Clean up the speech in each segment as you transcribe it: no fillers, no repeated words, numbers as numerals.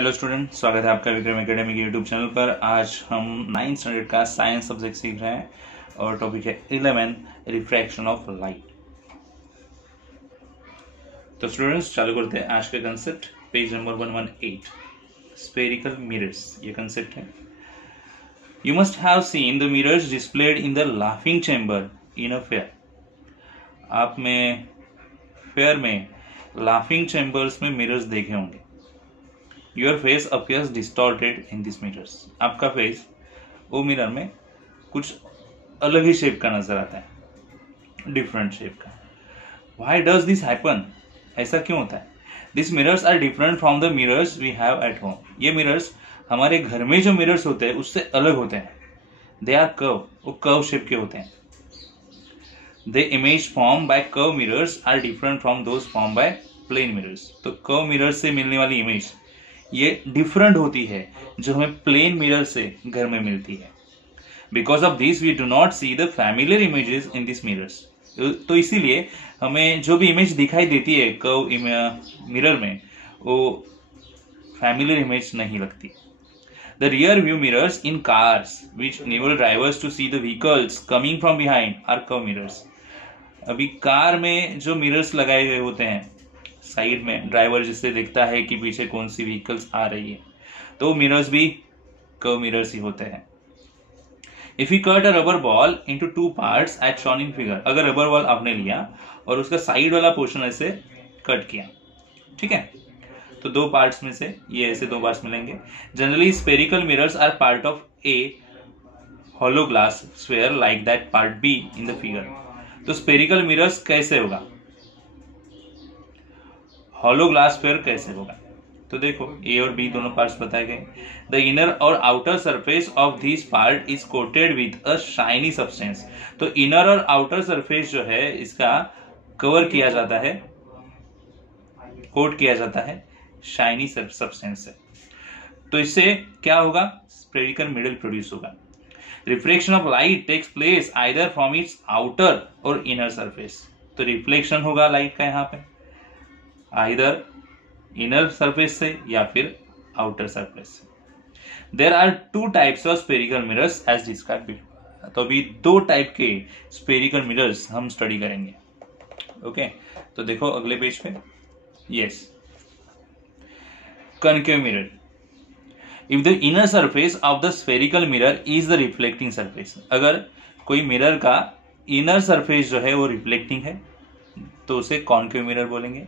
Hello student, स्वागत है आपका विक्रम एकेडमी के यूट्यूब चैनल पर। आज हम 9th स्टैंडर्ड का साइंस सब्जेक्ट सीख रहे हैं और टॉपिक है 11 रिफ्रैक्शन ऑफ लाइट। तो स्टूडेंट्स चालू करते हैं आज का concept. Page number 118, spherical mirrors, ये कंसेप्ट है। You must have seen the mirrors displayed in the laughing chamber in a fair. आपने फेयर में लाफिंग चैम्बर्स में मिरर्स देखे होंगे। Your face appears distorted in these mirrors. आपका face वो mirror में कुछ अलग ही शेप का नजर आता है, डिफरेंट शेप का। Why does this happen? ऐसा क्यों होता है? These mirrors are different from the mirrors we have at home. ये मिरर्स हमारे घर में जो मिरर्स होते हैं उससे अलग होते हैं। They are curve, वो कर्व शेप के होते हैं। The image formed by curve mirrors are different from those formed by plane mirrors. तो कर्व मिरर से मिलने वाली इमेज ये डिफरेंट होती है जो हमें प्लेन मिरर से घर में मिलती है। Because of this we do not see the familiar images in this mirrors. तो इसीलिए हमें जो भी इमेज दिखाई देती है कर्व मिरर में वो फैमिलियर इमेज नहीं लगती। The rear view mirrors in cars which enable drivers to see the vehicles coming from behind are curve mirrors. अभी कार में जो मिरर्स लगाए गए होते हैं साइड में, ड्राइवर जिससे देखता है कि पीछे कौन सी व्हीकल्स आ रही है, तो मिरर्स भी कर्व मिरर्स ही होते हैं। If you cut a rubber ball into two parts as shown in figure, अगर रबर बॉल आपने लिया और उसका साइड वाला पोर्शन ऐसे कट किया, ठीक है, तो दो पार्ट्स में से ये ऐसे दो पार्ट्स मिलेंगे। Generally spherical mirrors are part of a hollow glass sphere like that part B in the figure. तो स्फेरिकल मिरर्स कैसे होगा, हॉलो ग्लास स्फीयर कैसे होगा, तो देखो ए और बी दोनों पार्ट्स बताए गए। द इनर और outer surface of this part is coated with a shiny substance. तो इनर और आउटर सरफेस जो है इसका कवर किया जाता है, कोट किया जाता है शाइनी सब्सटेंस से। तो इससे क्या होगा, स्फेरिकल मिरर प्रोड्यूस होगा। Reflection of light takes place either from its outer or inner surface. तो रिफ्लेक्शन होगा लाइट का यहाँ पे आइदर इनर सरफेस से या फिर आउटर सरफेस से। There are two types of spherical mirrors as described before. तो अभी दो टाइप के स्फेरिकल मिरर्स हम स्टडी करेंगे। ओके, तो देखो अगले पेज पे, yes, concave mirror. If the inner surface of the spherical mirror is the reflecting surface, अगर कोई मिरर का इनर सरफेस जो है वो रिफ्लेक्टिंग है तो उसे कॉनकेव मिरर बोलेंगे।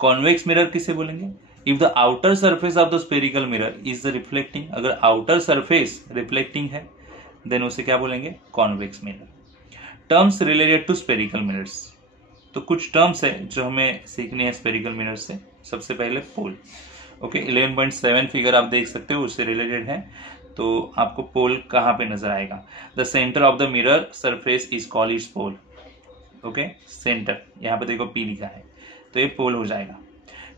कॉन्वेक्स मिरर किसे बोलेंगे, if the outer surface of the spherical mirror is the reflecting, अगर आउटर सरफेस रिफ्लेक्टिंग है देन उसे क्या बोलेंगे, convex mirror. Terms related to spherical mirrors, तो कुछ टर्म्स है जो हमें सीखनी है स्फेरिकल मिरर से। सबसे पहले पोल। ओके, 11.7 फिगर आप देख सकते हो, उससे रिलेटेड है। तो आपको पोल कहां पे नजर आएगा, the centre of the mirror surface is called its pole. Okay, centre यहाँ पे देखो पी लिखा है तो ये पोल हो जाएगा।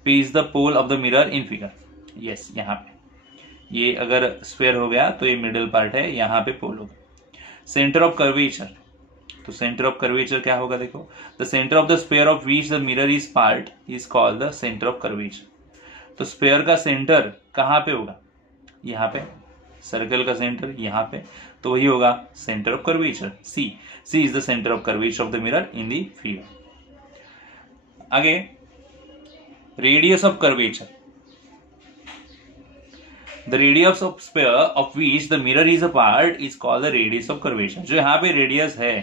P is the pole of the mirror in figure. Yes, यहाँ पे ये अगर स्फेयर हो गया तो ये मिडिल पार्ट है, यहाँ पे पोल होगा। सेंटर ऑफ कर्वेचर, तो सेंटर ऑफ कर्वेचर क्या होगा, देखो the centre of the sphere of which the mirror is part is called the centre of curvature. तो स्फेयर का सेंटर कहाँ पे होगा, यहाँ पे, सर्कल का सेंटर यहाँ पे, तो वही होगा centre of curvature, C is the centre of curvature of the mirror in the figure. आगे, radius of curvature, the radius of sphere of which the mirror is a part is called the radius of curvature. जो यहां पे radius है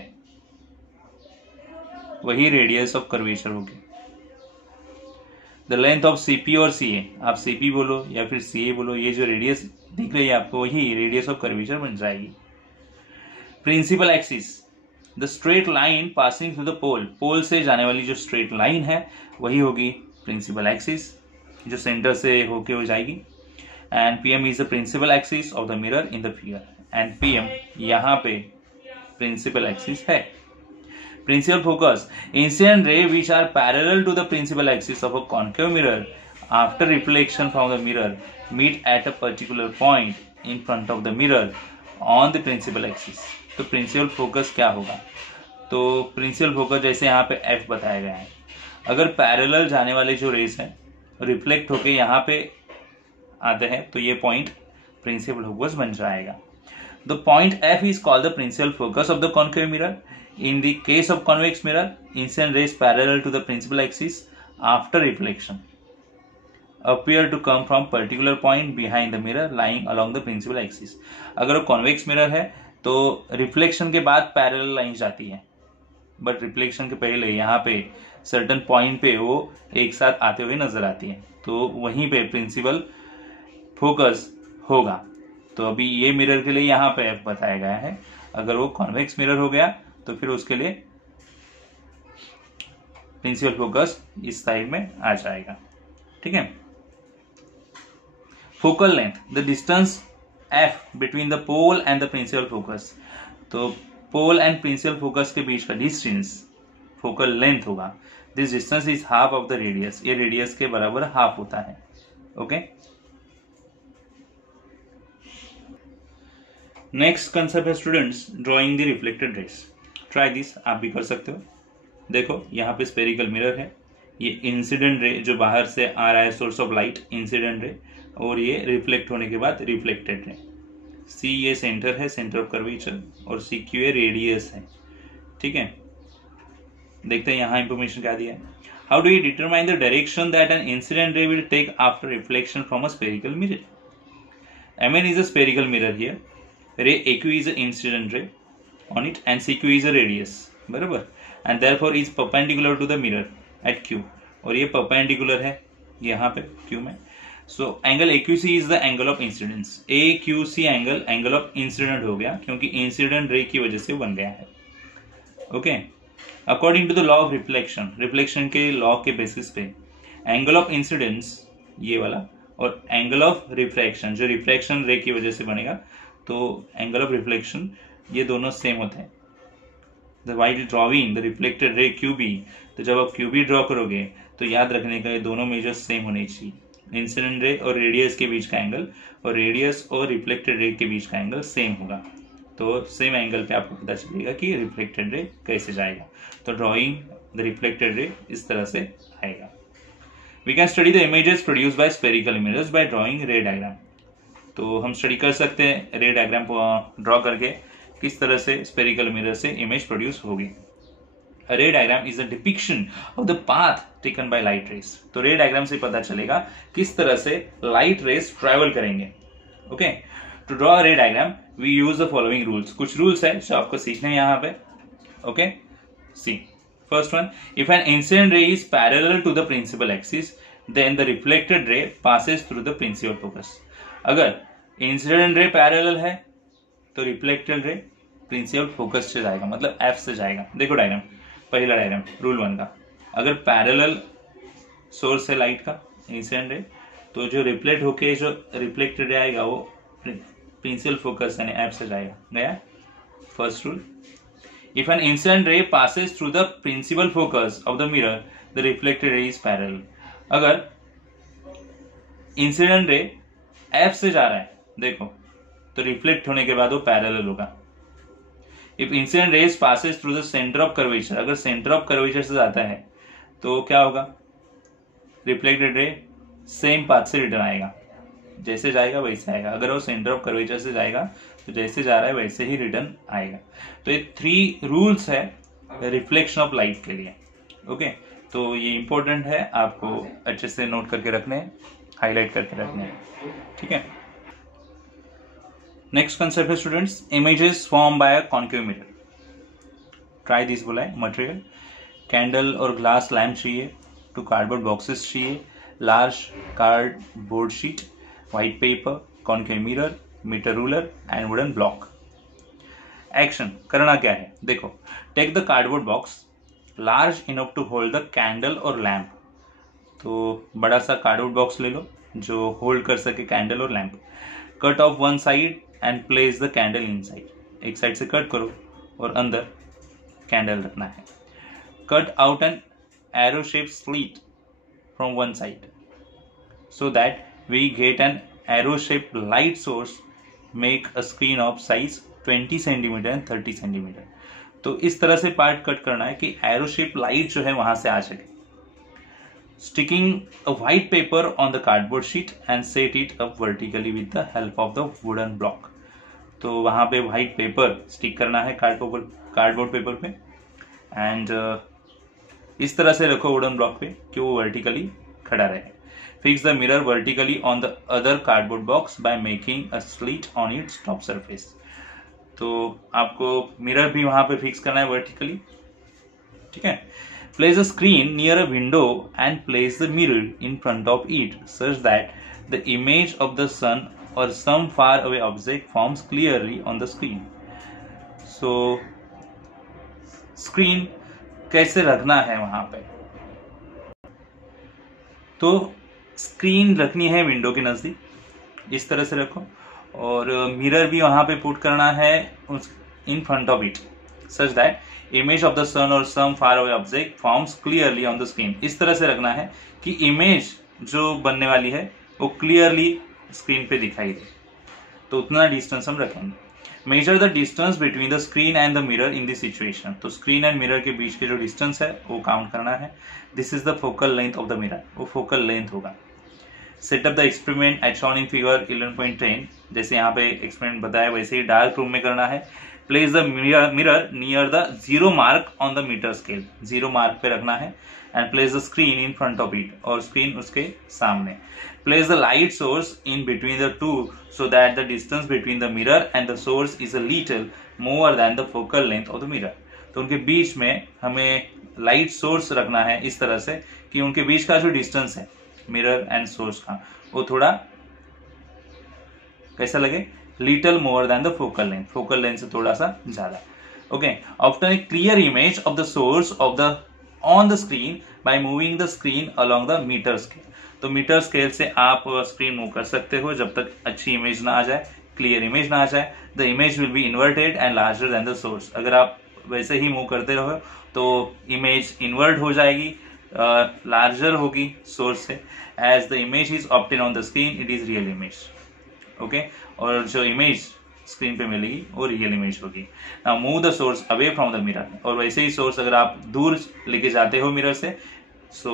वही radius of curvature होगी। The length of CP और CA, आप CP बोलो या फिर सीए बोलो, ये जो रेडियस दिख रही है आपको वही रेडियस ऑफ कर्वेचर बन जाएगी। Principal axis, the straight line passing through the pole, pole से जाने वाली जो स्ट्रेट लाइन है वही होगी प्रिंसिपल एक्सिस, जो सेंटर से होके हो जाएगी। And PM is the principal axis of the mirror in the figure, and PM यहाँ पे प्रिंसिपल एक्सिस है। Principal focus, incident ray which are parallel to the principal axis of a concave mirror after reflection from the mirror meet at a particular point in front of the mirror on the principal axis. तो principal focus क्या होगा, तो principal focus जैसे यहाँ पे F बताया गया है, अगर पैरेलल जाने वाले जो रेस हैं रिफ्लेक्ट होके यहाँ पे आते हैं तो ये पॉइंट प्रिंसिपल फोकस बन जाएगा। The point F is called the principal focus of the concave mirror. In the case of convex mirror, incident rays parallel to the principal axis after reflection appear to come from particular point behind the mirror lying along the principal axis। अगर वो convex mirror है तो reflection के बाद parallel line जाती है, but reflection के पहले यहाँ पे सर्टन पॉइंट पे वो एक साथ आते हुए नजर आती है, तो वहीं पे प्रिंसिपल फोकस होगा। तो अभी ये मिरर के लिए यहाँ पे F बताया गया है। अगर वो कॉन्वेक्स मिरर हो गया तो फिर उसके लिए प्रिंसिपल फोकस इस साइड में आ जाएगा। ठीक है। Focal length, the distance f between the pole and the principal focus. तो पोल एंड प्रिंसिपल फोकस के बीच का डिस्टेंस फोकल लेंथ होगा। This distance is half of the radius. ये रेडियस के बराबर हाफ होता है। ओके। नेक्स्ट कंसेप्ट है students, drawing the reflected rays. Try this, आप भी कर सकते हो। देखो यहाँ पे स्फेरिकल मिरर है, ये इंसिडेंट रे जो बाहर से आ रहा है, source of light incident ray, और ये रिफ्लेक्ट होने के बाद रिफ्लेक्टेड रे। सी ये सेंटर है, सेंटर ऑफ कर्वेचर, और सी क्यू ए रेडियस है। ठीक है। देखते हैं यहाँ इंफॉर्मेशन क्या दिया है। How do you determine the direction that an incident ray will take after reflection from a spherical mirror. MN is a spherical mirror here. Ray AQ is an incident ray on it and CQ is a radius, बराबर, and therefore is perpendicular to the mirror at Q, और ये perpendicular है यहाँ पे Q में। So angle AQC is the angle of incidence। AQC angle of incident हो गया क्योंकि incident ray की वजह से बन गया है। Okay, according to the law of reflection के law के basis पे angle of incidence ये वाला और एंगल ऑफ रिफ्रैक्शन जो रिफ्रैक्शन रे की वजह से बनेगा, तो एंगल ऑफ रिफ्लेक्शन ये दोनों सेम होते हैं। The while drawing the reflected ray QB, तो जब आप QB ड्रॉ करोगे तो याद रखने का ये दोनों मेजर्स सेम होने चाहिए। इंसिडेंट रे और रेडियस के बीच का एंगल और रेडियस और रिफ्लेक्टेड रे के बीच का एंगल सेम होगा, तो सेम एंगल पे आपको पता चलेगा कि रिफ्लेक्टेड रे कैसे जाएगा। तो ड्रॉइंग द रिफ्लेक्टेड रे इस तरह से आएगा। We can study the images produced by spherical mirrors by drawing ray diagram। तो हम स्टडी कर सकते हैं रे डायग्राम ड्रॉ करके किस तरह से स्फेरिकल मिरर से इमेज प्रोड्यूस होगी। Ray diagram is a depiction of the path taken by light rays. तो रे डायग्राम से पता चलेगा किस तरह से लाइट रेज ट्रेवल करेंगे। Okay, to draw ray diagram we use the following rules. कुछ रूल्स है जो आपको सीखने हैं यहाँ पे। Okay, see first one, if an incident ray is parallel to the principal axis, then the reflected ray passes through the principal focus। अगर incident ray parallel है तो रिफ्लेक्टेड रे प्रिंसिपल फोकस से जाएगा, मतलब F से जाएगा। देखो diagram, पहला डायग्राम रूल 1 का, अगर पैरेलल सोर्स है लाइट का इंसिडेंट रे, तो जो रिफ्लेक्ट होके जो रिफ्लेक्टेड रे आएगा वो प्रिंसिपल फोकस यानी F से जाएगा। गया first rule. If an incident ray passes through the principal focus of the mirror, the reflected ray is parallel। अगर इंसिडेंट रे F से जा रहा है देखो, तो रिफ्लेक्ट होने के बाद वो पैरेलल होगा। If incident rays passes through the center of curvature, अगर सेंटर ऑफ कर्वेचर से जाता है तो क्या होगा, रिफ्लेक्टेड रे सेम पाथ से रिटर्न आएगा, जैसे जाएगा वैसे आएगा। अगर वो सेंटर ऑफ कर्वेचर से जाएगा तो जैसे जा रहा है वैसे ही रिटर्न आएगा। तो ये 3 रूल्स है रिफ्लेक्शन ऑफ लाइट के लिए। ओके, तो ये इंपॉर्टेंट है, आपको अच्छे से नोट करके रखने हैं, हाईलाइट करके रखने हैं। ठीक है। नेक्स्ट कंसेप्ट है students, images form by a concave mirror. Try this बोला है। मटेरियल, कैंडल और ग्लास लैम्प चाहिए, 2 कार्डबोर्ड बॉक्सेस चाहिए, large cardboard sheet, white paper, concave mirror, metre ruler and wooden block. Action करना क्या है, देखो, take the cardboard box large enough to hold the candle और लैम्प। तो बड़ा सा कार्डबोर्ड बॉक्स ले लो जो होल्ड कर सके कैंडल और lamp. Cut off one side and place the candle inside. एक साइड से कट करो और अंदर कैंडल रखना है। Cut out an arrow shape slit from one side so that we get an arrow shaped light source। make a screen of size 20 cm and 30 cm। तो इस तरह से पार्ट कट करना है कि एरो शेप लाइट जो है वहां से आ सके। sticking a white paper on the cardboard sheet and set it up vertically with the help of the wooden block. तो वहां पे व्हाइट पेपर स्टिक करना है कार्डबोर्ड पेपर पे एंड इस तरह से रखो वुडन ब्लॉक पे कि वो वर्टिकली खड़ा रहे. Fix the mirror vertically on the other cardboard box by making a slit on its top surface. तो आपको मिरर भी वहां पे फिक्स करना है वर्टिकली. ठीक है. Place a screen near a window and place the mirror in front of it such that the image of the sun or some far away object forms clearly on the screen. So, screen कैसे रखना है वहां पे? तो screen रखनी है window के नजदीक, इस तरह से रखो, और मिरर भी वहां पे पुट करना है in front of it such that image of the sun और some far away object forms clearly on the screen. इस तरह से रखना है कि इमेज जो बनने वाली है वो क्लियरली स्क्रीन पे दिखाई दे. तो उतना डिस्टेंस हम रखेंगे. Measure the distance between the screen and the mirror in this situation. तो स्क्रीन एंड मिरर के बीच के जो डिस्टेंस है वो काउंट करना है. This is the focal length of the mirror. वो फोकल लेंथ होगा. Set up the experiment at shown in figure 11.10. जैसे यहाँ पे एक्सपेरिमेंट बताया वैसे ही डार्क रूम में करना है. Place the mirror near the zero mark on the metre scale. Zero mark पे रखना है. And place the screen in front of it. और स्क्रीन उसके सामने. Place the light source in between the two so that the distance between the mirror and the source is a little more than the focal length of the mirror. तो उनके बीच में हमें light source रखना है इस तरह से कि उनके बीच का जो डिस्टेंस है मिरर एंड सोर्स का वो थोड़ा कैसा लगे, little more than the focal length. Focal length से थोड़ा सा ज्यादा. Okay. Obtain a clear image of the source of the on the screen by moving the screen along the metre scale. तो मीटर स्केल से आप screen move कर सकते हो जब तक अच्छी इमेज ना आ जाए, क्लियर इमेज ना आ जाए. The image will be inverted and larger than the source. अगर आप वैसे ही मूव करते रहो तो इमेज इन्वर्ट हो जाएगी, लार्जर होगी सोर्स से. As the image is obtain on the screen it is real image. Okay. और जो इमेज स्क्रीन पे मिलेगी वो रियल इमेज होगी. Now move the source away from the mirror. और वैसे ही सोर्स अगर आप दूर लेके जाते हो मिरर से सो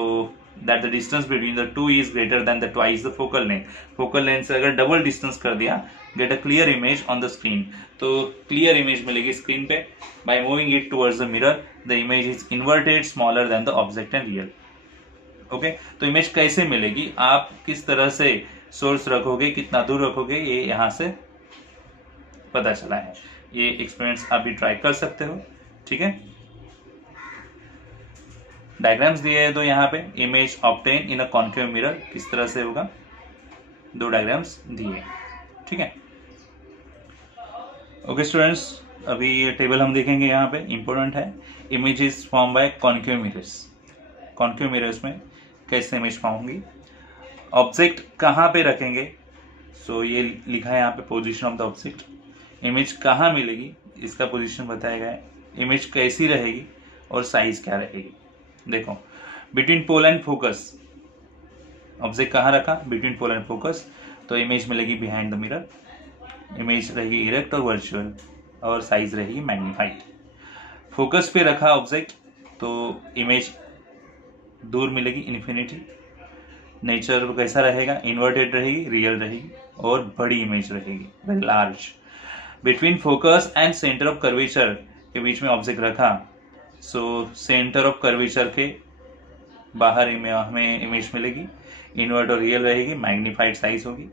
that the distance between the two is greater than the twice the focal length. Focal length से अगर डबल डिस्टेंस कर दिया, get a clear image on the screen. तो क्लियर इमेज मिलेगी स्क्रीन पे. By moving it towards the mirror the image is inverted smaller than the object and real. Okay. तो image कैसे मिलेगी, आप किस तरह से सोर्स रखोगे, कितना दूर रखोगे, ये यहां से पता चला है. ये एक्सपेरिमेंट्स आप भी ट्राई कर सकते हो. ठीक है. डायग्राम्स दिए है तो यहाँ पे इमेज ऑब्टेन इन अ कॉन्केव मिरर किस तरह से होगा, दो डायग्राम्स दिए. ठीक है. ओके स्टूडेंट्स, अभी टेबल हम देखेंगे. यहाँ पे इंपॉर्टेंट है. Image is form by concave mirrors. Concave mirrors में कैसे इमेज फॉर्म होंगी, ऑब्जेक्ट कहाँ पे रखेंगे. सो ये लिखा है यहाँ पे position of the object. Image कहाँ मिलेगी इसका पोजीशन बताया गया है. इमेज कैसी रहेगी और साइज क्या रहेगी. देखो, between pole and focus object कहाँ रखा, बिटवीन पोल एंड फोकस. तो इमेज मिलेगी बिहाइंड द मिरर. इमेज रहेगी इरेक्ट और वर्चुअल और साइज रहेगी मैग्नीफाइड. फोकस पे रखा ऑब्जेक्ट तो इमेज दूर मिलेगी इन्फिनिटी. नेचर कैसा रहेगा, इन्वर्टेड रहेगी, रियल रहेगी और बड़ी इमेज रहेगी, very large. Between focus and centre of curvature के बीच में ऑब्जेक्ट रखा सो सेंटर ऑफ कर्वेचर के बाहर हमें इमेज मिलेगी, इन्वर्ट और रियल रहेगी, मैग्नीफाइड साइज होगी.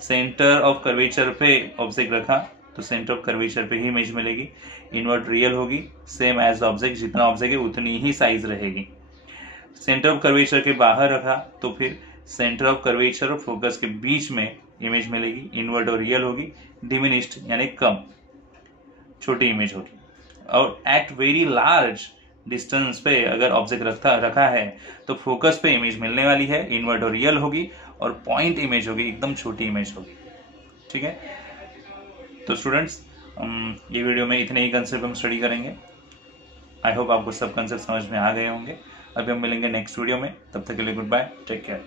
सेंटर ऑफ कर्वेचर पे ऑब्जेक्ट रखा तो सेंटर ऑफ कर्वेचर पे ही इमेज मिलेगी, इन्वर्ट रियल होगी, सेम एज ऑब्जेक्ट. जितना ऑब्जेक्ट है उतनी ही साइज रहेगी. सेंटर ऑफ कर्वेचर के बाहर रखा तो फिर सेंटर ऑफ कर्वेचर और फोकस के बीच में इमेज मिलेगी, इन्वर्ट और रियल होगी, डिमिनिश्ड यानी कम, छोटी इमेज होगी. और एट वेरी लार्ज डिस्टेंस पे अगर ऑब्जेक्ट रखा है तो फोकस पे इमेज मिलने वाली है, इन्वर्ट और रियल होगी और पॉइंट इमेज होगी, एकदम छोटी इमेज होगी. ठीक है. तो स्टूडेंट्स, ये वीडियो में इतने ही कंसेप्ट हम स्टडी करेंगे. आई होप आपको सब कंसेप्ट समझ में आ गए होंगे. अभी हम मिलेंगे नेक्स्ट वीडियो में. तब तक के लिए गुड बाय, टेक केयर.